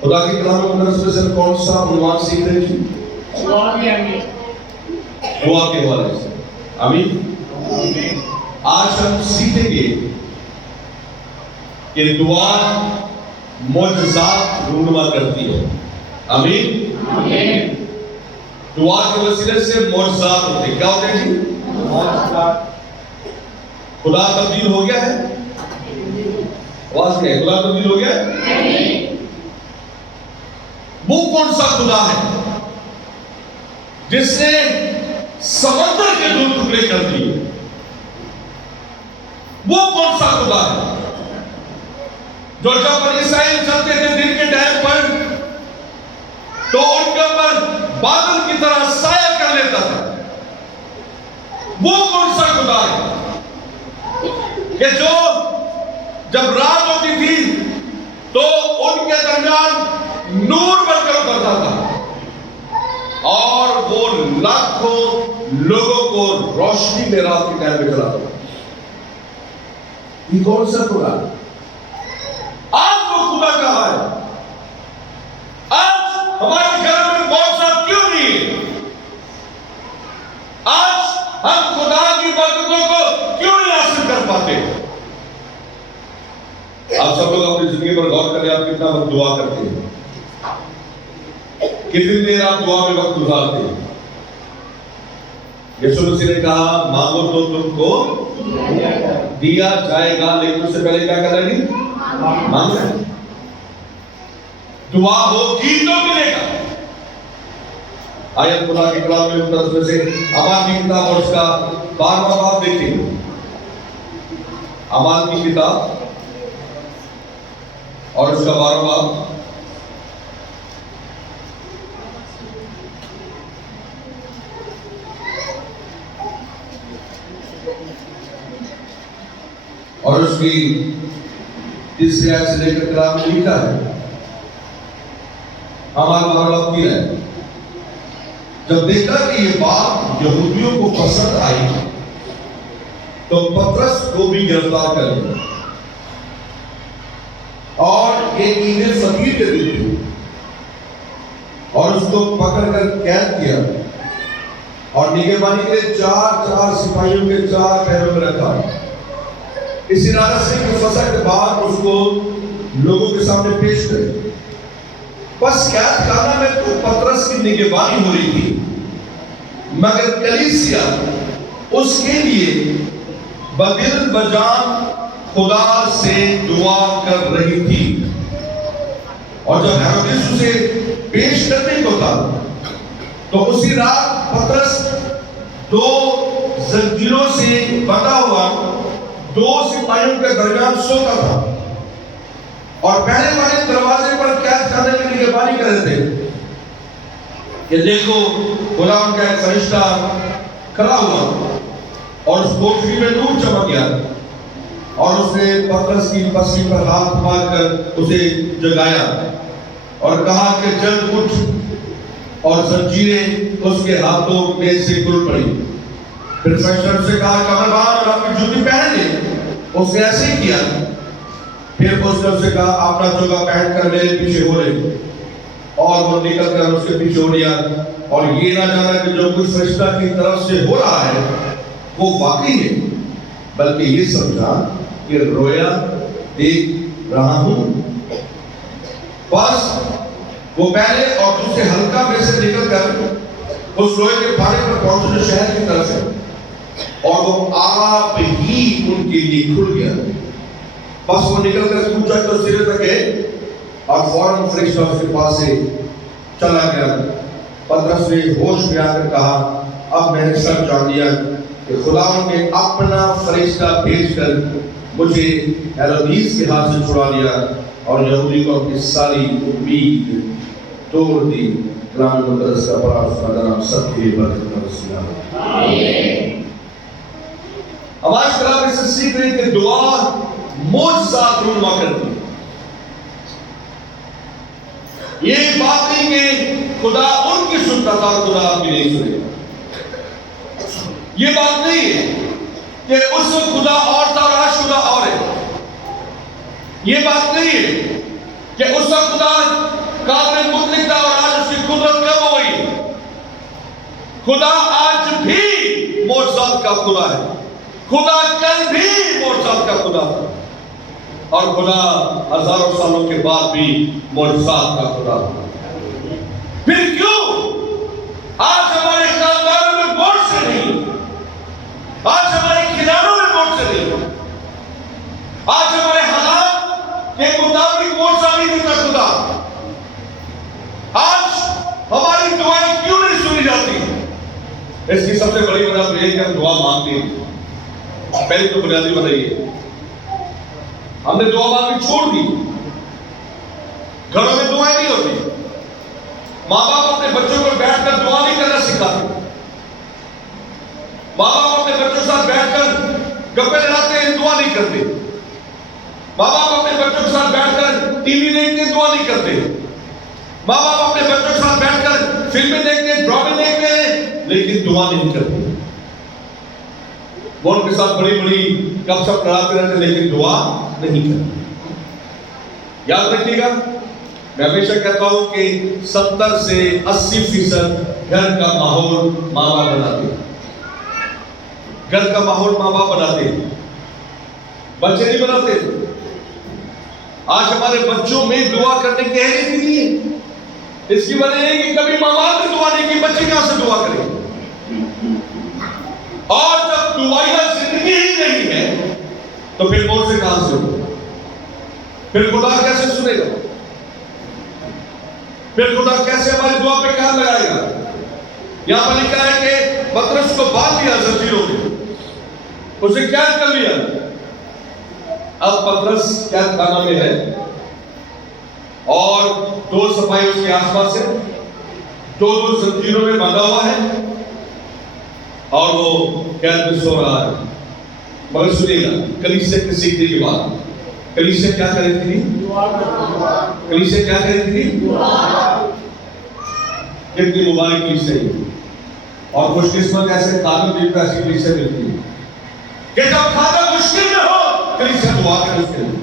خدا کی کلام مقدس میں سے کون سا عنوان سیکھ رہے جی؟ دعا کے حوالے سے. آمین. آج ہم سیکھیں گے کہ دعا معجزات رونما کرتی ہے. آمین. دعا کے وسیلے سے معجزات ہوتے ہیں. کیا ہوتے ہیں جی؟ معجزات. خدا تبدیل ہو گیا ہے؟ آواز کیا ہے؟ خدا تبدیل ہو گیا ہے؟ وہ کون سا خدا ہے جس نے سمندر کے 2 ٹکڑے کر دیے؟ وہ کون سا خدا ہے جو جب بنی اسرائیل چلتے تھے دن کے ٹائم پر تو ان کے اوپر بادل کی طرح سایہ کر لیتا تھا؟ وہ کون سا خدا ہے کہ جو جب رات ہوتی تھی تو ان کے درمیان نور بن کر اترتا تھا اور وہ لاکھوں لوگوں کو روشنی میں رات کے ٹائم میں چلاتا تھا؟ یہ کون سا خدا ہے؟ آج وہ خدا کہاں ہے؟ آج ہمارے گھر میں معجزات کیوں نہیں ہے؟ آج ہم خدا کی برکتوں کو کیوں نہیں حاصل کر پاتے؟ آپ سب لوگ اپنی زندگی پر غور کریں. آپ کتنا وقت دعا کرتے ہیں؟ کتنی دیر آپ دعا میں وقت گزارتے ہیں؟ یسوع مسیح نے کہا مانگو تو تم کو دیا جائے گا، لیکن اس سے پہلے کیا کرنا ہے؟ مانگنا ہے. دعا ہوگی تو ملے گا. آیت خدا کے کلام میں مقدس میں سے اعمال کی کتاب اور اس کا 12واں باب دیکھیں. اعمال کی کتاب اور اس کا 12واں باب. اور اس کی تیسری آیت سے لے کر کلام میں لکھا ہے. ہمارا مطلب کیا ہے؟ جب دیکھا کہ یہ بات یہودیوں کو پسند آئی تو پطرس کو بھی گرفتار کر لیا اور ایک ایندھن فقیر کے دل تھی اور اس کو پکڑ کر قید کیا اور نگہبانی کے لیے 4 سپاہیوں کے 4 پہروں میں رکھا. اس ارادہ سے کہ فسح کے بعد اس کو لوگوں کے سامنے پیش کرے. بس قید خانہ میں تو پطرس کی نگہبانی ہو رہی تھی مگر کلیسیا اس کے لیے بدل بجان خدا سے دعا کر رہی تھی. اور جب ہیرودیس اسے پیش کرنے کو تھا تو اسی رات پطرس 2 زنجیروں سے بندھا ہوا 2 سپاہیوں کے درمیان سوتا تھا اور پہلے والے دروازے پر قید خانے میں نگہبانی کر رہے تھے کہ دیکھو خدا کا ایک فرشتہ کھڑا ہوا اور اس کوٹری میں نور چمک گیا اور اس نے پطرس کی پسلی پر ہاتھ مار کر اسے جگایا اور کہا کہ جلد اٹھ، اور زنجیریں اس کے ہاتھوں میں سے کھل پڑی. پھر فرشتہ سے کہا کمر باندھ اور اپنی جوتی پہن لے. اس نے ایسے ہی کیا. پھر اس نے اسے کہا اپنا چوگا پہن کر میرے پیچھے ہو لے، اور وہ نکل کر اس کے پیچھے ہو لیا اور یہ نہ جانا کہ جو کچھ فرشتہ کی طرف سے ہو رہا ہے وہ واقعی ہے، بلکہ یہ سمجھا کہ رویا دیکھ رہا ہوں. بس وہ پہلے اور دوسرے ہلکا میں سے نکل کر اس لوہے کے پھاڑے پر پہنچے جو شہر کی طرف ہے اور وہ آپ ہی ان کے لیے کھل گیا. بس وہ نکل کر پوچھا تو سرے تک گئے اور فوراً فرشتہ اس کے پاس سے چلا گیا. پطرس نے ہوش میں آ کر کہا اب میں نے سب جان لیا کہ خدا نے اپنا فرشتہ بھیج کر مجھے ہیرودیس کے ہاتھ سے چھڑا لیا اور یہودی کو اپنی ساری امید توڑ دی. کلام مقدس کا بڑا نام سب کے لیے برکت کا وسیلہ. آمین. اب آج کلام میں سے سیکھ رہے کہ دعا معجزات رونما کرتی ہے. یہ بات نہیں کہ خدا ان کی سنتا تھا اور خدا آپ کی نہیں سنے گا. یہ بات نہیں ہے کہ اس وقت خدا اور تھا اور آج خدا اور ہے. یہ بات نہیں ہے کہ اس وقت خدا قادر مطلق تھا اور آج اس کی قدرت کم ہو گئی. خدا آج بھی معجزات کا خدا ہے. خدا کل بھی معجزات کا خدا تھا اور خدا ہزاروں سالوں کے بعد بھی معجزات کا خدا تھا. پھر کیوں آج ہمارے خاندانوں میں معجزے نہیں؟ آج ہمارے کھلانوں میں معجزے نہیں؟ آج ہمارے حالات کے مطابق معجزہ نہیں دیتا خدا؟ آج ہماری دعائیں کیوں نہیں سنی جاتی؟ اس کی سب سے بڑی وجہ تو یہ کہ ہم دعا مانگتے ہیں. پہلی تو بنیادی وجہ یہ ہے ہم نے دعا مانگنی چھوڑ دی. گھروں میں دعائیں نہیں ہوتی. ماں باپ اپنے بچوں کو بیٹھ کر دعا نہیں کرنا سکھاتے. ماں باپ اپنے بچوں کے ساتھ بیٹھ کر گپے لڑاتے ہیں, دعا نہیں کرتے. ماں باپ اپنے بچوں کے ساتھ بیٹھ کر ٹی وی دیکھتے ہیں, دعا نہیں کرتے. ماں باپ اپنے بچوں کے ساتھ بیٹھ کر فلمیں دیکھتے ہیں, ڈرامے دیکھتے ہیں, لیکن دعا نہیں کرتے. وہ ان کے ساتھ بڑی بڑی گپ شپ لڑاتے رہتے لیکن دعا نہیں کرتے. یاد رکھیے گا, میں ہمیشہ کہتا ہوں کہ 70 سے 80% گھر کا ماحول ماں باپ بناتے ہیں. گھر کا ماحول ماں باپ بناتے ہیں, بچے نہیں بناتے. آج ہمارے بچوں میں دعا کرنے کی اہلیت نہیں ہے. اس کی وجہ یہ کہ کبھی ماں باپ نے دعا نہیں کی, بچے کہاں سے دعا کریں؟ اور جب دعائیہ زندگی ہی نہیں ہے تو پھر موت سے کہاں سے ہوگا؟ پھر خدا کیسے سنے گا؟ پھر خدا کیسے ہماری دعا پہ کام لگائے گا؟ یہاں پر لکھا ہے کہ پترس کو باندھ دیا زنجیروں میں, اسے قید کر لیا. اب پترس قید خانہ میں ہے اور 2 سپاہی اس کے آس پاس ہے, 2 زنجیروں میں بندھا ہوا ہے اور وہ قید میں سو رہا ہے. مگر سنیے گا, کلیسیا کے سیکھنے کی بات. کلیسیا کیا کر رہی تھی؟ کلیسیا کیا کر رہی تھی؟ کتنی مبارک کلیسیا ہے اور خوش قسمت ایسے خادم بھی کو ایسی کلیسیا ملتی ہے کہ جب خادم مشکل میں ہو کلیسیا دعا کرے اس کے لیے.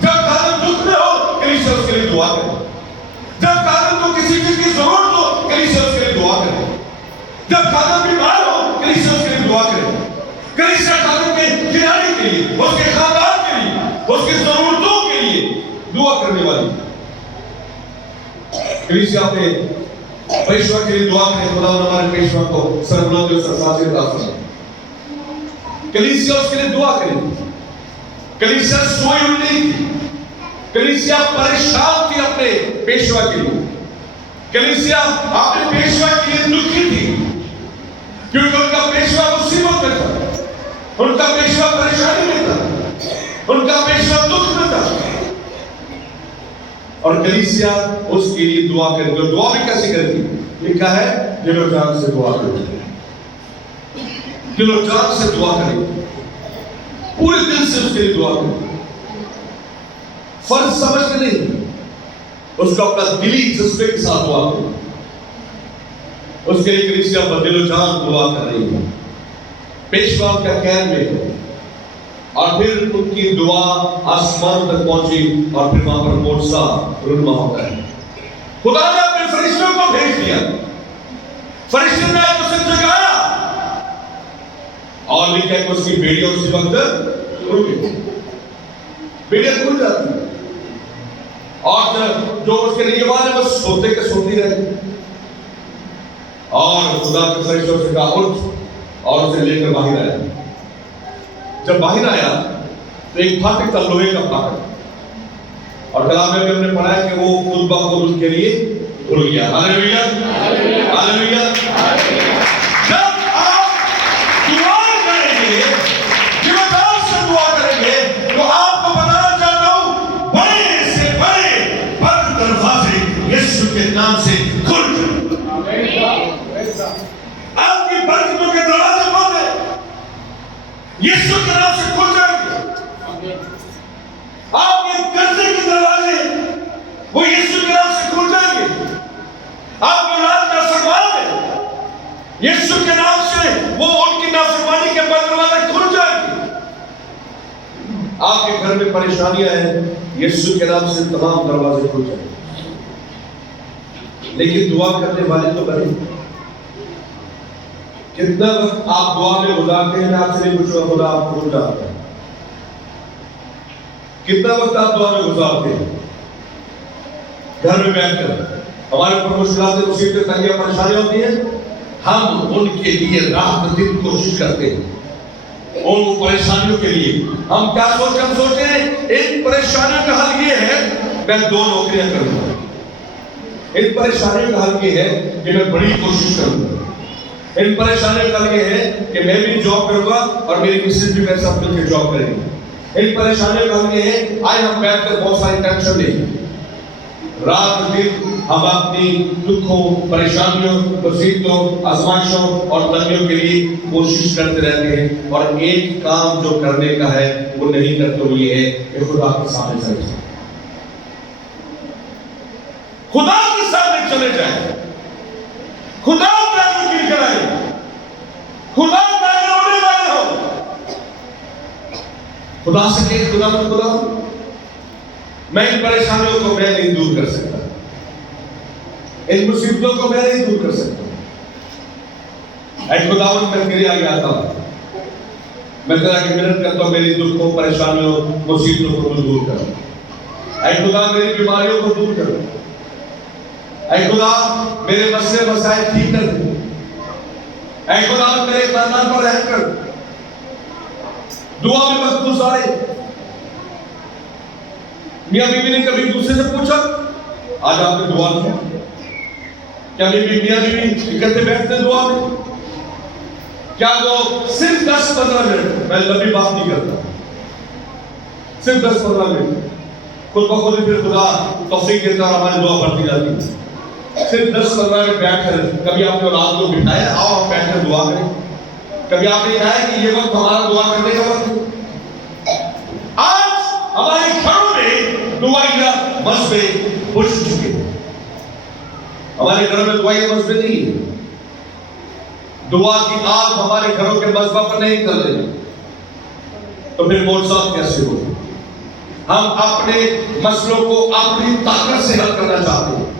جب خادم دکھ میں ہو کلیسیا اس کے لیے دعا کرے. جب خادم کو کسی چیز کی ضرورت ہو کلیسیا اس کے لیے دعا کرے. جب خادم بیمار ہو کلیسیا اس کے لیے دعا کرے. کلیسیا خادم کے کھلاڑی کے لیے, اس کے خاندان کے لیے, اس کی ضرورتوں کے لیے دعا کرنے والی. کلیسیا اپنے پیشوا کے لیے دعا کرے, خدا ہمارے پیشوا کو سربلند اور سرسازی عطا فرمائے. کلیسیا اس کے لیے دعا کرے. کلیسیا سوئی ہوئی نہیں تھی. کلیسیا پریشان تھی اپنے پیشوا کے لیے. کلیسیا اپنے پیشوا کے لیے دکھی تھی کیونکہ ان کا پیشوا مصیبت میں تھا, ان کا پیشوا پریشانی میں تھا, ان کا پیشوا دکھ میں تھا. اور کلیسیا اس کے لیے دعا کرے. جو دعا بھی کیسے کرتی؟ لکھا ہے دل و جان سے دعا کرے. دل و جان سے دعا کرے, پورے دل سے اس کے لیے دعا کرے. فرض سمجھ کے نہیں, اس کو اپنا دلی جذبے کے ساتھ دعا کرے. اس کے لیے کلیسیا دل و جان دعا کر رہی ہے. پیشوا کا قید میں ہے اور پھر ان کی دعا آسمان تک پہنچی اور پھر وہاں پر معجزہ رونما ہوتا ہے. خدا نے اپنے فرشتوں کو بھیج دیا, فرشتے نے اسے جگایا اور لکھا کہ اس کی بیڑیاں اسی وقت کھل گئی. بیڑیاں کھل جاتی ہیں اور جو اس کے نگہبان ہیں بس سوتے کے سوتی رہے. اور خدا کے فرشتوں سے کہا اٹھ, اور اسے لے کر باہر آیا. جب باہر آیا تو ایک پھاٹک تھا, لوہے کا پھاٹک, اور کلام میں ہم نے پڑھا ہے کہ وہ خود بخود اس کے لیے کھل گیا. ہاللیلویا ہاللیلویا. جب آپ دعا کریں گے, دیوتاؤں سے دعا کریں گے, تو آپ کو بتانا چاہتا ہوں بڑے سے بڑے بند دروازے یسوع کے نام سے کھل جائیں. آپ کی برکتوں کے دروازے بند ہیں, یسوع کے نام سے کھل جائیں گے. آپ کے قرضے کے دروازے وہ یسوع کے نام سے کھل جائیں گے. آپ کی اولاد نافرمان ہے, یسوع کے نام سے وہ ان کی نافرمانی کے بند دروازے کھل جائیں گے. آپ کے گھر میں پریشانیاں ہیں, یسوع کے نام سے تمام دروازے کھل جائیں گے. لیکن دعا کرنے والے تو بنے. کتنا وقت آپ دعا میں گزارتے ہیں؟ میں آپ سے نہیں پوچھوں گا، خدا آپ کو گزارتا ہے. کتنا وقت آپ دعا میں گزارتے ہیں گھر میں بیٹھ کر؟ ہمارے اوپر مشکلات مصیبتیں تنگیاں پریشانیاں ہوتی ہیں، ہم ان کے لیے رات دن کوشش کرتے ہیں. ان پریشانیوں کے لیے ہم کیا سوچتے ہیں؟ ان پریشانیوں کا حل یہ ہے میں 2 نوکریاں کروں گا. ان پریشانیوں کا حل یہ ہے کہ میں بڑی کوشش کروں گا. ان پریشانیوں کا حل یہ ہے کہ میں بھی جاب کروں گا اور میری مسز بھی میرے ساتھ مل کے جاب کریں گے. ان پریشانیوں کا حل یہ ہے آج ہم بیٹھ کر بہت ساری ٹینشن نہیں، رات دن ہم اپنی دکھوں، پریشانیوں، مصیبتوں، آزمائشوں اور تنگیوں کے لیے کوشش کرتے رہتے ہیں، اور ایک کام جو کرنے کا ہے وہ نہیں کرتے. وہ یہ ہے کہ خدا کے سامنے چلے جائیں. خدا کے سامنے چلے جائیں، خدا کا ذکر کریں، خدا کا رونے والے ہو. خدا سے کہ خدا میں ان پریشانیوں کو میں نہیں دور کر سکتا، ان مصیبتوں کو میں نہیں دور کر سکتا. اے خداوند میں تیرے آگے آتا ہوں، میں تیرے آگے منت کرتا ہوں میری دکھوں، پریشانیوں، مصیبتوں کو دور کر. اے خدا میری بیماریوں کو دور کر. اے خدا میرے مسئلے مسائل ٹھیک کر دے. اے خدا میرے خاندان پر رحم کر. دعا میں وقت گزارے. میاں بیوی نے کبھی دوسرے سے پوچھا آج آپ نے دعا کی؟ کیا میاں بیوی اکٹھے بیٹھتے دعا میں؟ کیا وہ صرف 10-15 منٹ، میں لمبی بات نہیں کرتا، صرف 10-15 منٹ خود بخود پھر خدا توفیق دیتا اور ہماری دعا بڑھتی جاتی ہے. صرف 10-15 منٹ بیٹھ کر کبھی آپ نے اولاد کو بٹھایا آؤ ہم بیٹھ کر دعا کریں؟ کبھی آپ نے کہا کہ یہ وقت ہمارا دعا کرنے کا وقت ہے؟ آج ہمارے گھروں میں دعائی کا مسئلے بچ چکے ہیں. ہمارے گھروں میں دعائی کا مسئلے نہیں ہے. دعا کی آگ ہمارے گھروں کے مذبح پر نہیں چل رہی، تو پھر معجزات کیسے ہو؟ ہم اپنے مسئلوں کو اپنی طاقت سے حل کرنا چاہتے ہیں.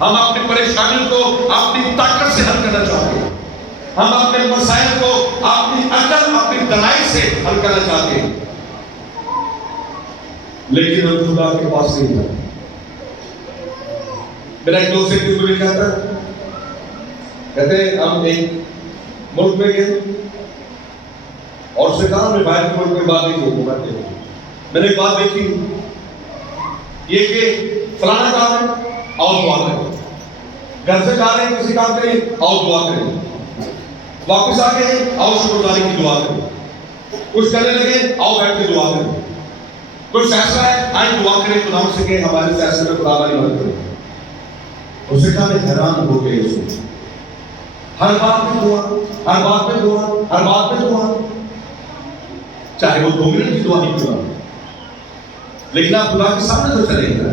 ہم اپنی پریشانیوں کو اپنی طاقت سے حل کرنا چاہتے ہیں. ہم اپنے مسائل کو اپنی عقل، اپنی دانائی سے حل کرنا چاہتے ہیں، لیکن ہم خدا کے پاس نہیں جاتے. میرا ایک دوست ایک مجھے کہتے ہیں ہم ایک ملک میں گئے اور اس سے کہا میں باہر کے ملک میں بات نہیں کروں. میں نے ایک بات دیکھی یہ کہ فلانا کام ہے آؤ دعا کریں. گھر سے جا رہے ہیں کسی کام کے لیے آؤ دعا کریں. واپس آ گئے آؤ شکرگزاری کی دعا کریں. کچھ کرنے لگے آؤ بیٹھ کے دعا کریں. کوئی فیصلہ ہے آئیں دعا کریں خدا سے کہ ہمارے فیصلے میں خدا ہماری مدد کرے. اسے کہا میں حیران ہو گئے سوچ، ہر بات میں دعا، ہر بات میں دعا، ہر بات میں دعا، چاہے وہ 2 منٹ کی دعا نہیں کیوں، لیکن آپ خدا کے سامنے تو چلے گا.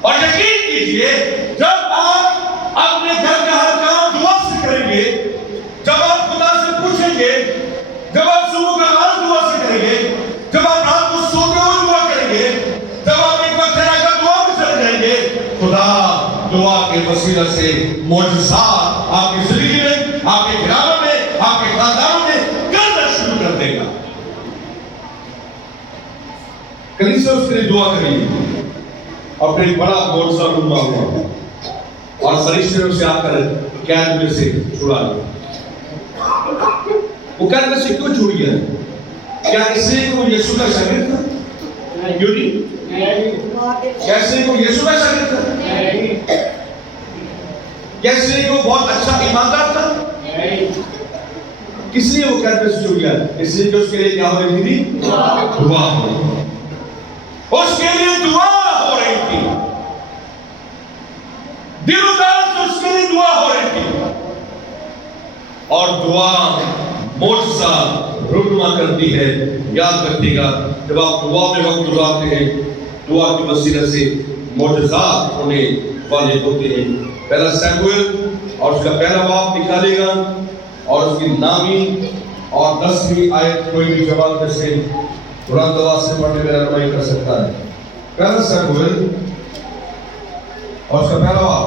اور یقین کیجئے جب آپ اپنے گھر کا ہر کام دعا سے کریں گے، جب آپ خدا سے پوچھیں گے، جب آپ صبح کا حال دعا سے کریں گے، جب آپ رات کو سوتے ہوئے دعا کریں گے، جب آپ ایک وقت ٹھہرا کر دعا میں چلے جائیں گے، خدا دعا کے وسیلہ سے معجزات آپ کی زندگی میں، آپ کے گھروں میں، آپ کے خاندانوں میں کرنا شروع کر دے گا. کلیسا اس کے لیے دعا کریے. اپنے بڑا معجزہ رونما ہوا اور فرشتے نے اسے آ کر قید میں سے چھڑا لیا. وہ قید میں سے کیوں چھوڑ گیا؟ کیا اس لیے کہ وہ یسوع کا شاگرد تھا؟ کیوں نہیں؟ کیا اس لیے کہ وہ یسوع کا شاگرد تھا؟ کیا اس لیے کہ وہ بہت اچھا ایماندار تھا؟ کس لیے وہ قید میں سے چھوڑ گیا؟ اس لیے کہ اس کے لیے کیا ہو رہی تھی؟ دعا ہو رہی تھی. اس کے لیے دعا ہو رہی تھی. دل اداس اس کے لیے دعا ہو رہی تھی. اور دعا معجزہ رونما کرتی ہے. یاد رکھیے گا جب آپ دعا میں وقت گزارتے ہیں دعا کے وسیلے سے معجزات ہونے والے ہوتے ہیں. پہلا سیموئیل اور اس کا پہلا باب نکالے گا اور اس کی 9ویں اور 10ویں آیت کوئی بھی جواب میں سے قرآن دعا سے پڑھنے میں رہنمائی کر سکتا ہے. پہلا سیموئیل اور اس کا پہلا باب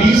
20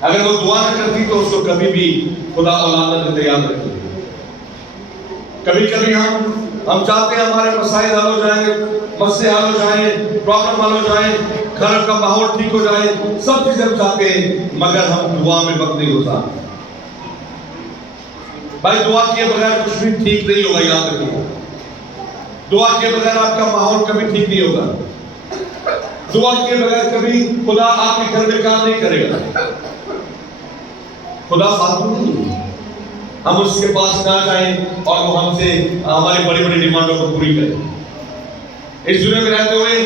اگر وہ دعا نہ کرتی تو اس کو کبھی بھی خدا اولاد نہ دیتے. یاد رکھیے کبھی کبھی ہم چاہتے ہیں ہمارے مسائل حل ہو جائیں، مسئلے حل ہو جائیں، پرابلم حل ہو جائیں، گھر کا ماحول ٹھیک ہو جائے، سب چیزیں ہم چاہتے ہیں، مگر ہم دعا میں وقت نہیں گزارتے. بھائی دعا کیے بغیر کچھ بھی ٹھیک نہیں ہوگا. یاد رکھیے دعا کیے بغیر آپ کا ماحول کبھی ٹھیک نہیں ہوگا. دعا کیے بغیر کبھی خدا آپ کے گھر میں کام نہیں کرے گا. خدا فالتو نہیں ہے. ہم اس کے پاس نہ جائیں اور وہ ہم سے ہماری بڑی بڑی ڈیمانڈوں کو پوری کریں. اس دنیا میں رہتے ہوئے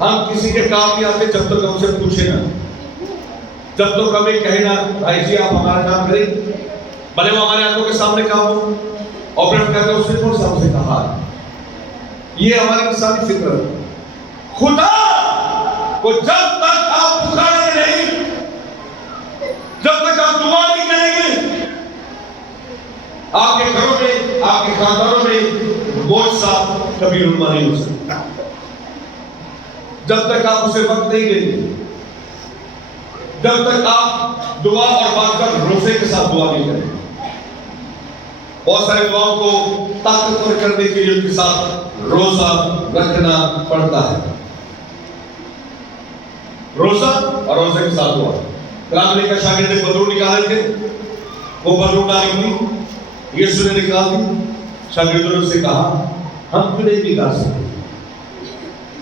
ہم کسی کے کام نہیں آتے جب تک ہم سے پوچھے نا، جب تک ہمیں کہے نا بھائی جی آپ ہمارا کام کریں، بھلے وہ ہمارے آنکھوں کے سامنے کام ہو، اور پھر ہم کہتے ہیں اس نے کون سا ہم سے کہا. یہ ہماری انسانی فطرت ہے. خدا کو جب تک آپ پکاریں گے نہیں، جب تک آپ دعا نہیں کریں گے، آپ کے گھروں میں، آپ کے خاندانوں میں بوجھ صاحب کبھی رونما نہیں ہو سکتا. جب تک آپ اسے وقت نہیں دیں گے، جب تک آپ دعا اور بعض کا روزے کے ساتھ دعا نہیں کریں. بہت سارے دعاؤں کو طاقتور کرنے کے لیے ان کے ساتھ روزہ رکھنا پڑتا ہے. روزہ اور روزے کے ساتھ دعا. کلام علی کا شاگرد ایک بدرو نکالے تھے، وہ بدرو ڈالی ہوئی یسوع نے نکال دی. شاگردوں نے اسے کہا ہم کیوں نہیں نکال سکتے؟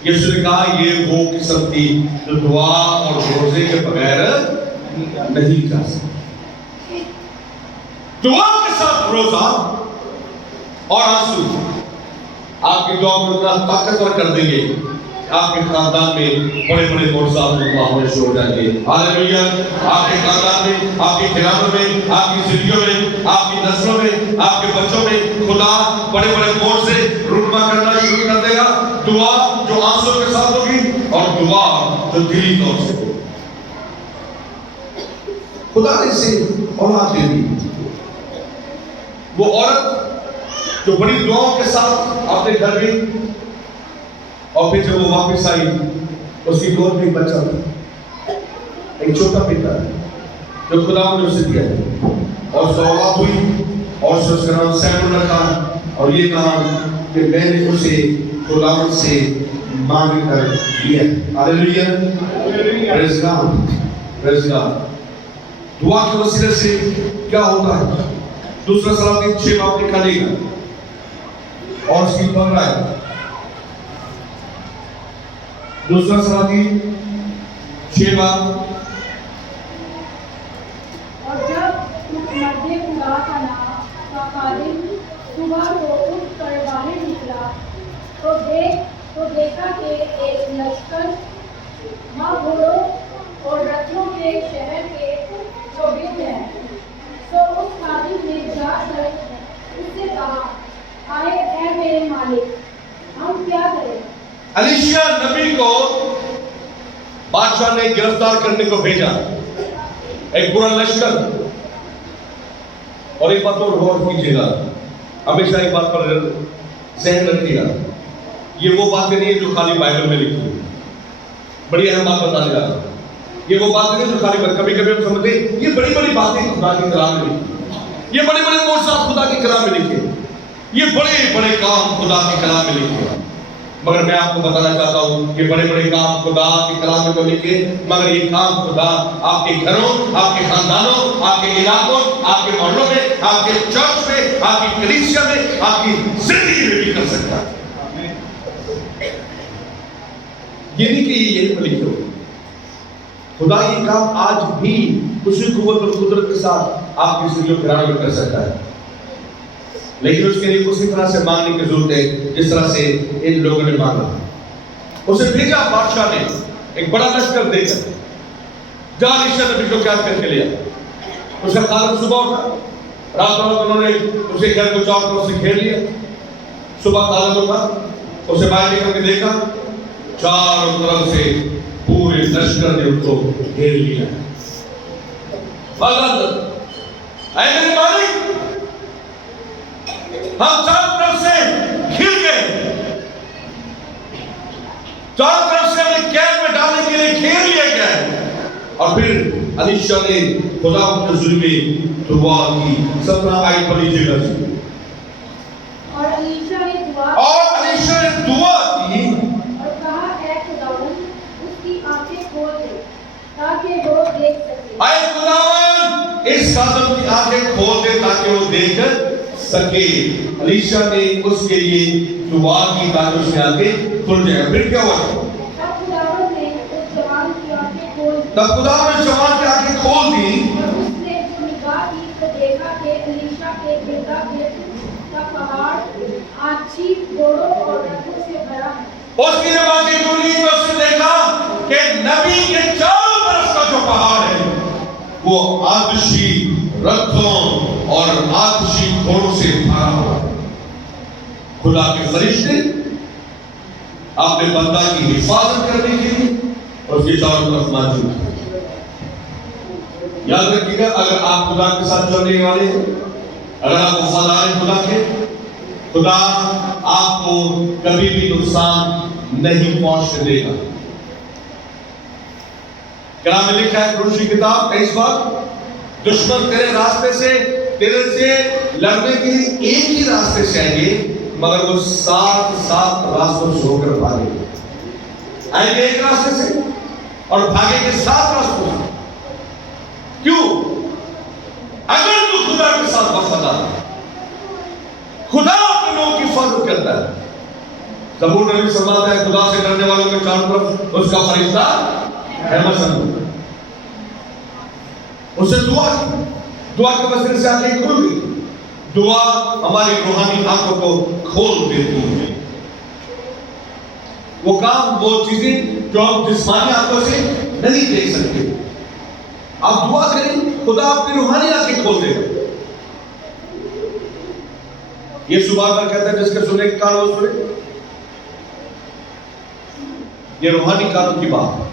یسوع نے کہا یہ وہ قسم تھی جو دعا اور روزے کے بغیر نہیں جا سکتی. دعا کے ساتھ روزہ اور آنسو آپ کی دعا کو اتنا طاقتور کر دیں گے، آپ کے خاندان میں بڑے بڑے معجزات ہونے شروع ہو جائیں گے. ہاللیلویہ. آپ کے خاندان میں، آپ کے گھرانوں میں، آپ کی زندگیوں میں، آپ کی نسلوں میں، آپ کے بچوں میں خدا بڑے بڑے معجزے رونما کرنا شروع کر دے گا. دعا جو آنسو کے ساتھ ہوگی اور دعا جو دلی طور سے ہوگی. خدا نے اسے اولاد دے دی. وہ عورت جو بڑی دعاؤں کے ساتھ اپنے گھر میں، اور پھر جب وہ واپس آئی اس کی گود میں ایک بچہ تھا، ایک چھوٹا بیٹا جو خدا نے اسے دیا ہے، اور اس اولاد ہوئی اور اس کا نام سیمون رکھا، اور یہ کہا کہ میں نے اسے خدا سے مانگ کر لیا. ہاللیلویہ. پریز گاڈ. پریز گاڈ. دعا کے وسیلے سے کیا ہوتا ہے؟ دوسرا سلاطین 6 باب نکالے گا اور اس کی 15 ہے. دوسرا سلاطین 6 باب. اور جب مرد خدا کا خادم صبح کو اٹھ کر باہر نکلا تو دیکھا کہ ایک لشکر ماں گھوڑوں اور رتھوں کے شہر کے شوبید ہے. تو اس خادم نے جا کر اس سے کہا آئے اے میرے مالک ہم کیا کریں؟ الیشیا نبی کو بادشاہ نے گرفتار کرنے کو بھیجا، ایک برا لشکر. اور ایک بات اور غور کیجیے گا، ہمیشہ ایک بات پر ذہن رکھیے گا، یہ وہ باتیں نہیں جو خالی بائبل میں لکھی ہوئی. بڑی اہم بات بتا دیا، یہ وہ باتیں نہیں جو خالی کبھی کبھی ہم سمجھتے ہیں یہ بڑی بڑی باتیں خدا کے کلام میں لکھی، یہ بڑے بڑے معجزات خدا کے کلام میں لکھے، یہ بڑے بڑے کام خدا کے کلام میں لکھے. مگر میں آپ کو بتانا چاہتا ہوں کہ بڑے بڑے کام خدا کے کلام میں تو لکھے، مگر یہ کام خدا آپ کے گھروں، آپ کے خاندانوں، آپ کے علاقوں، آپ کے محلوں میں، آپ کے چرچ میں، آپ کی کلیسیا میں، آپ کی زندگی میں بھی کر سکتا ہے. یہ نہیں کہ یہ لکھے ہو. خدا یہ کام آج بھی اسی قوت اور قدرت کے ساتھ آپ کی زندگی کو میں کر سکتا ہے، لیکن اس کے لیے اسی طرح سے مانگنے کی ضرورت ہے جس طرح سے ان لوگوں نے مانگا. اسے بھیجا بادشاہ نے ایک بڑا لشکر دے کر، جا الیشیا نبی کو قید کر کے لیا. اس کا خادم صبح اٹھا، رات انہوں نے اسے گھر کو چار طرف سے گھیر لیا. صبح خادم اٹھا، اسے باہر نکل کے دیکھا، چاروں طرف سے پورے لشکر نے ان کو گھیر لیا. اے میرے مالک، ہم چاروں طرف سے گھر گئے، چاروں طرف سے ہمیں قید میں ڈالنے کے لیے گھیر لیا گیا ہے، اور پھر الیشا نے خدا کے حضور میں دعا کی. 17 آیت پڑھ لیجیے گا. اور الیشا نے دعا کی اور کہا اے خداوند اس کی آنکھیں کھول دے تاکہ وہ دیکھ سکے. اے خداوند اس خادم کی آنکھیں کھول دے تاکہ وہ دیکھ سکے. الیشا نے اس کے لیے دعا کی تاکہ اس کی آنکھیں کھل جائیں. پھر کیا ہوا؟ تب خداوند نے اس جوان کی آنکھیں کھول دی. تب خداوند نے جوان کی آنکھیں کھول دی اور اس نے جو نگاہ کی تو دیکھا کہ الیشا کے گردا گرد کا پہاڑ آچھی گھوڑوں اور رتھوں سے بھرا ہے. اس کی جب آنکھیں کھلی تو اس نے دیکھا کہ نبی کے چاروں طرف کا جو پہاڑ ہے وہ آتشی رتھوں اور آتشی گھوڑوں سے بھرا ہوا ہے. خدا کے فرشتے اپنے بندہ کی حفاظت کرنے کے لیے اس کے چاروں طرف موجود ہیں. یاد رکھیے گا اگر آپ خدا کے ساتھ چلنے والے ہیں, اگر آپ وفادار ہیں خدا کے, خدا آپ کو کبھی بھی نقصان نہیں پہنچنے دے گا. کلام میں لکھا ہے قرآن کی کتاب 23 بار, دشمن تیرے راستے سے تیرے سے لڑنے کے لیے ایک ہی راستے سے آئیں گے مگر وہ 7 راستوں سے ہو کر بھاگیں گے. آئیں گے ایک راستے سے اور بھاگیں گے 7 راستوں سے. کیوں؟ اگر تو خدا کے ساتھ وفادار ہے, خدا اپنے لوگوں کی حفاظت کرتا ہے. زبور نبی فرماتا ہے خدا سے ڈرنے والوں کے چاروں طرف اس کا فرشتہ رحمت اسے دعا کی. دعا کے وسیلے سے آنکھیں کھل گئی. دعا ہماری روحانی آنکھوں کو کھول دیتی ہے. وہ کام, وہ چیزیں جو آپ جسمانی آنکھوں سے نہیں دیکھ سکتے, آپ دعا کریں خدا آپ کی روحانی آنکھیں کھول دے گا. یہ صبح پر کہتا ہے جس کے سننے کے کان وہ سنے. یہ روحانی کانوں کی بات ہے.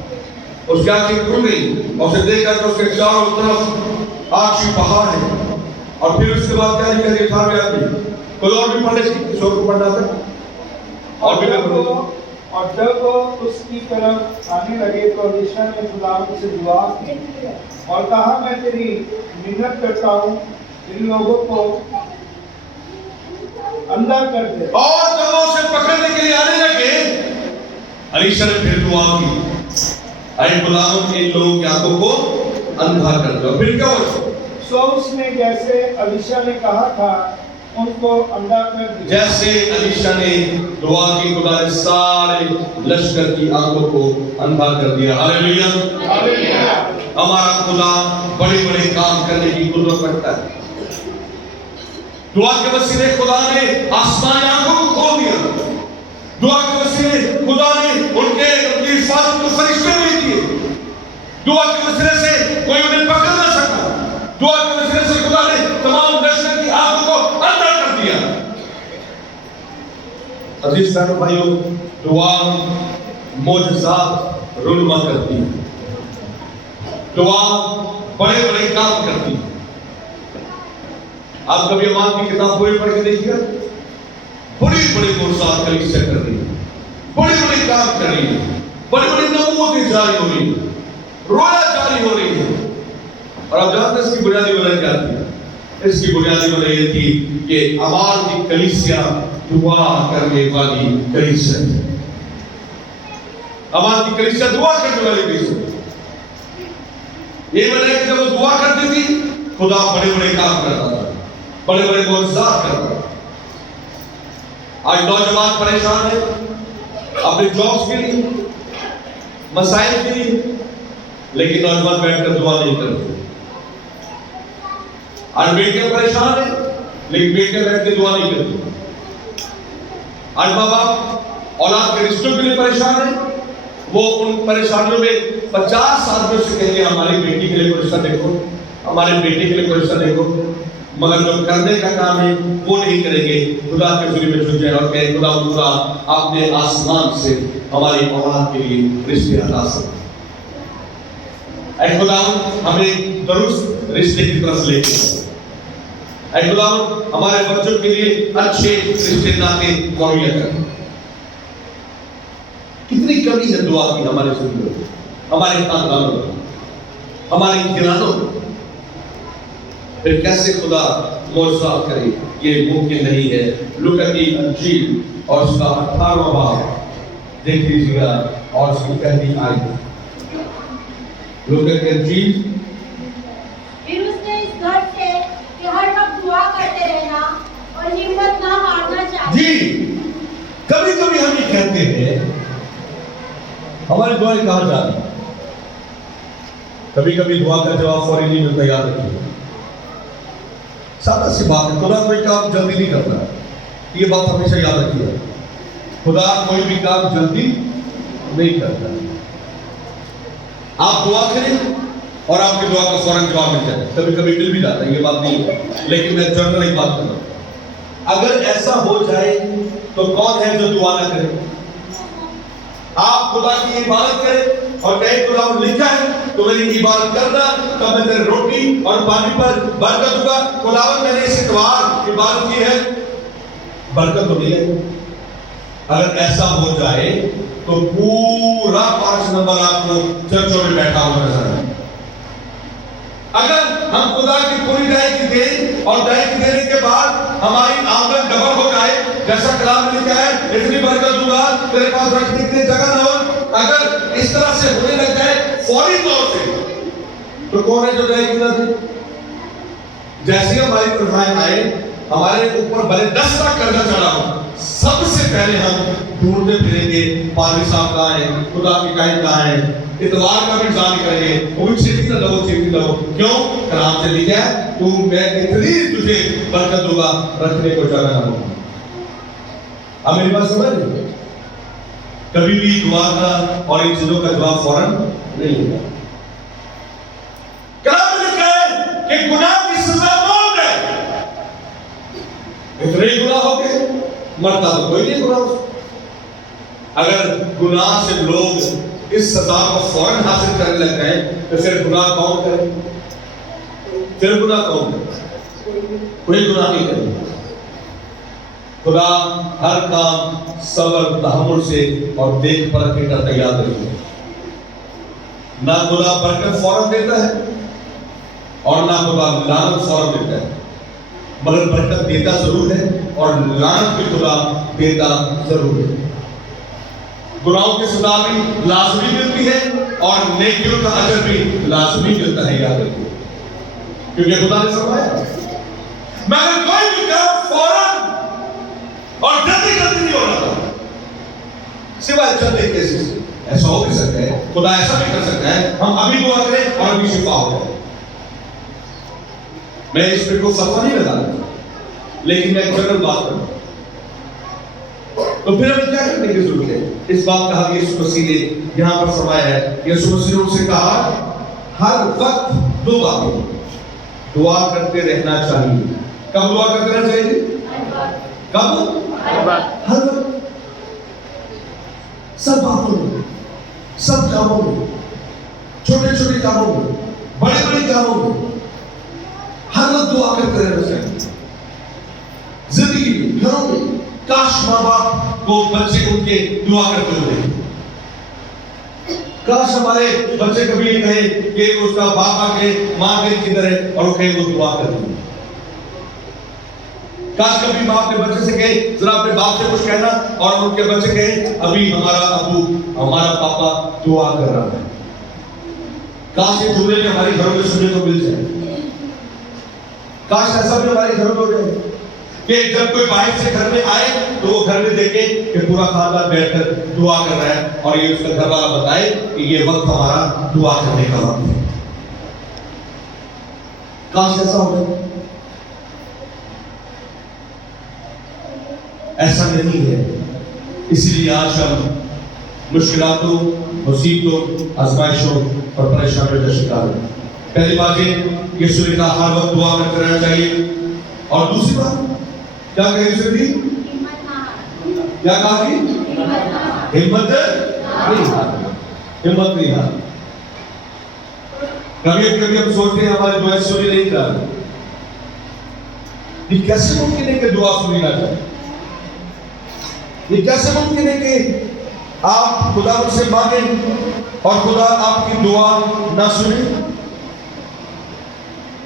اس کی آنکھیں کھل گئی اور اسے دیکھا کہ اس کے چاروں طرف آتشی پہاڑ ہے. اور پھر اس کے بعد کیا لکھا ہے 18ویں آدمی. کوئی اور بھی پڑھے سی کسی اور کو پڑھنا تھا اور بھی اور جب وہ اس کی طرف آنے لگے تو الیشا نے خدا سے دعا کی اور کہا میں تیری منت کرتا ہوں ان لوگوں کو اندھا کر دے. اور جب وہ اسے پکڑنے کے لیے آنے لگے الیشا نے پھر دعا کی اے خداوند ان لوگوں کی آنکھوں کو اندھا کر دو. پھر کیا ہوا؟ سو اس نے جیسے الیشا نے کہا تھا ان کو اندھا کر دیا. جیسے الیشا نے دعا کی خدا نے سارے لشکر کی آنکھوں کو اندھا کر دیا. ہاللیلویا. ہمارا خدا بڑے بڑے کام کرنے کی قدرت رکھتا ہے. دعا کے وسیلے خدا نے آسمانی آنکھوں کو کھول دیا. دعا کے وسیلے خدا نے ان کی حفاظت کو فرشتے بھیج دیے. دعا کے وسیلے سے کوئی انہیں پکڑ نہ سکا. دعا کے وسیلے سے خدا نے تمام لشکر کی آنکھوں کو اندھا کر دیا. عزیز بہنوں بھائیوں, دعا معجزات رونما کرتی ہے. دعا بڑے بڑے کام کرتی ہے. آپ کبھی امام کی کتاب پوری پڑھ کے دیکھیے, بڑی بڑی معجزات کلیسیا کر رہی ہے, بڑے بڑے کام کر رہی ہے, بڑے بڑے نبوتیں جاری ہو رہی ہے, رویا جاری ہو رہی ہے. اور آپ جانتے ہیں اس کی بنیادی وجہ کیا تھی؟ اس کی بنیادی وجہ یہ تھی کہ امال کی کلیسیا دعا کرنے والی کلیسیا ہے. امال کی کلیسیا دعا کرنے والی کلیسیا. یہ وجہ ہے کہ جب وہ دعا کرتی تھی خدا بڑے بڑے کام کرتا تھا, بڑے بڑے معجزات کرتا تھا. آج نوجوان پریشان ہے اپنے جابس کے لیے, مسائل کے لیے, لیکن نوجوان بیٹھ کر دعا نہیں کرتے. آج بیٹیاں پریشان ہیں لیکن بیٹیاں بیٹھ کے دعا نہیں کرتی. آج ماں باپ اولاد کے رشتوں کے لیے پریشان ہیں, وہ ان پریشانیوں میں 50 آدمیوں سے کہیں گے ہماری بیٹی کے لیے کوئی رشتہ دیکھو, ہمارے بیٹے کے لیے کوئی رشتہ دیکھو, مگر جو کرنے کا کام ہے وہ نہیں کریں گے. خدا کے ذریعے میں جھک جائیں اور کہیں خدا خدا اپنے آسمان سے ہماری اولاد کے لیے رشتے عطا فرما. اے خدا ہمیں درست رشتے کی طرف لے کے, اے خدا ہمارے بچوں کے لیے اچھے رشتے ناطے مہیا کر. کتنی کمی ہے دعا کی ہمارے زندگی میں, ہمارے خاندانوں میں. ہمارے امتحانوں میں، پھر کیسے خدا معجزات کرے؟ یہ ممکن نہیں ہے۔ لوکا کی انجیل اور اس کا 18واں باب دیکھ لیجیے گا اور اس کی پہلی آیت۔ لوکا کی انجیل پھر اس نے اس گھر سے کہ ہر وقت دعا کرتے رہنا اور ہمت نہ ہارنا چاہیے۔ جی، کبھی کبھی ہم یہ کہتے ہیں ہماری دعائیں کہاں جا رہی ہیں؟ کبھی کبھی دعا کا جواب فوری نہیں ملتا، یاد رکھیے۔ سادہ سی بات ہے، خدا کوئی کام جلدی نہیں کرتا، یہ بات ہمیشہ یاد رکھیے۔ خدا کوئی بھی کام جلدی نہیں کرتا۔ آپ دعا کریں اور آپ کی دعا کا فوراً جواب مل جائے، کبھی کبھی مل بھی جاتا ہے، یہ بات نہیں ہے، لیکن میں جنرل ایک بات کر رہا ہوں، اگر ایسا ہو جائے تو کون ہے جو دعا نہ کرے؟ آپ خدا کی عبادت کریں اور کہیں خدا نے لکھا ہے تو میری عبادت کرنا، تب میں تیرے روٹی اور پانی پر برکت دوں گا۔ خداوند میں نے اس اتوار عبادت کی ہے، برکت تو نہیں ہے۔ اگر ایسا ہو جائے تو پورا 5 نمبر آپ کو چرچوں میں بیٹھا ہوا نظر آئے۔ اگر ہم خدا کی پوری دعائیں دیں اور دعائیں دینے کے بعد ہماری آمدن ڈبل ہو جائے، جیسا کلام میں لکھا ہے اتنی برکت دوں گا تیرے پاس رکھنے کے لیے جگہ نہ ہو، اگر اس طرح سے ہونے لگ جائے فوری طور سے، تو کون ہے جو دعائیں نہ دے؟ جیسے ہماری تنخواہیں آئے، ہمارے اوپر بھلے 10 لاکھ قرضہ چڑھا ہو، سب سے پہلے ہم ڈھونڈتے پھریں گے پادری صاحب کہاں ہیں، خدا کی کاہن کہاں ہیں، اتوار کا بھی انتظار کریں گے، وہ بھی چھیتی نہ لو، چھیتی نہ لو۔ کیوں؟ کلام سے لکھا ہے تو میں اتنی تجھے برکت دوں گا رکھنے کو جگہ نہ ہوگا۔ اب میری بات سمجھ رہے ہیں؟ کبھی بھی دعا کا اور ان چیزوں کا جواب فوراً نہیں ہوگا۔ کلام میں لکھا ہے کہ گناہ کی سزا موت ہے۔ اتنے گناہ ہو کے مرتا تو کوئی نہیں گناہ سے۔ اگر گناہ سے لوگ اس سزا کو فوراً حاصل کرنے لگ گئے تو پھر گناہ کون کرے؟ پھر گناہ کون کرے؟ کوئی گناہ نہیں کرے۔ خدا ہر کام صبر تحمل سے اور دیکھ پرکھ کے کرتا، یاد رکھیے۔ نہ خدا برکت فوراً دیتا ہے اور نہ خدا لعنت فوراً دیتا ہے، مگر برکت دیتا ضرور ہے اور لعنت بھی خدا دیتا ضرور ہے۔ گناہوں کی سزا بھی لازمی ملتی ہے اور نیکیوں کا اجر بھی لازمی ملتا ہے، یاد رکھیے، کیونکہ خدا نے فرمایا مگر کوئی بھی کام فوراً اور جلدی جلدی نہیں ہو رہا تھا، سوائے چند ایک کیسز سے۔ ایسا ہو بھی سکتا ہے، خدا ایسا بھی کر سکتا ہے ہم ابھی دعا کریں اور ابھی شفا ہو جائے۔ میں اس پہ کوئی فتویٰ نہیں لگا رہا، لیکن میں جنرل بات کروں تو پھر ہمیں کیا کرنے کی ضرورت ہے؟ اس بات کا حق یسوع مسیح نے یہاں پر فرمایا ہے۔ یسوع مسیح نے ان سے کہا ہر وقت 2 باتیں دعا کرتے رہنا چاہیے۔ کب دعا کرتے رہنا چاہیے؟ کب؟ ہر وقت، سب باتوں میں، سب کاموں میں، چھوٹے چھوٹے کاموں میں، بڑے بڑے کاموں میں، ہر وقت دعا کرتے رہنا چاہیے۔ زندگی میں، گھروں میں، کاش ماں باپ کو بچے ان کے دعا کرتے ہوئے، کاش ہمارے بچے کبھی یہ کہیں کہ اس کا باپ آ کے ماں کے کدھر ہے اور وہ کہیں وہ دعا کرتے ہیں۔ کاش کبھی ماں اپنے بچے سے کہے ذرا اپنے باپ سے کچھ کہنا اور ان کے بچے کہیں ابھی ہمارا ابو ہمارا پاپا دعا کر رہا ہے۔ کاش یہ جملے بھی ہمارے گھروں میں سننے کو مل جائے۔ کاش ایسا بھی ہمارے گھروں میں ہو جائے کہ جب کوئی باہر سے گھر میں آئے تو وہ گھر میں دیکھے کہ پورا خاندان بیٹھ کر دعا کر رہا ہے اور یہ اس کا گھر والا بتائے کہ یہ وقت ہمارا دعا کرنے کا وقت ہے۔ کاش ایسا ہو جائے۔ ایسا نہیں ہے، اسی لیے آج ہم مشکلاتوں، مصیبتوں، آزمائشوں اور پریشانیوں کا شکار ہیں۔ پہلی بات یہ یسوع نے کہا ہر وقت دعا کرتے رہنا چاہیے، اور دوسری بات کیا کہی یسوع نے؟ کیا کہا کہ ہمت نہیں ہارنا، ہمت نہیں ہارنا۔ کبھی کبھی ہم سوچتے ہیں ہماری دعائیں سنی نہیں جا رہی، یہ کیسے ممکن ہے کہ دعا سنی نہ جائے؟ یہ کیسے ممکن ہے کہ آپ خدا سے مانگیں اور خدا آپ کی دعا نہ سنے؟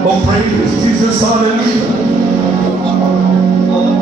Oh praise Jesus, hallelujah।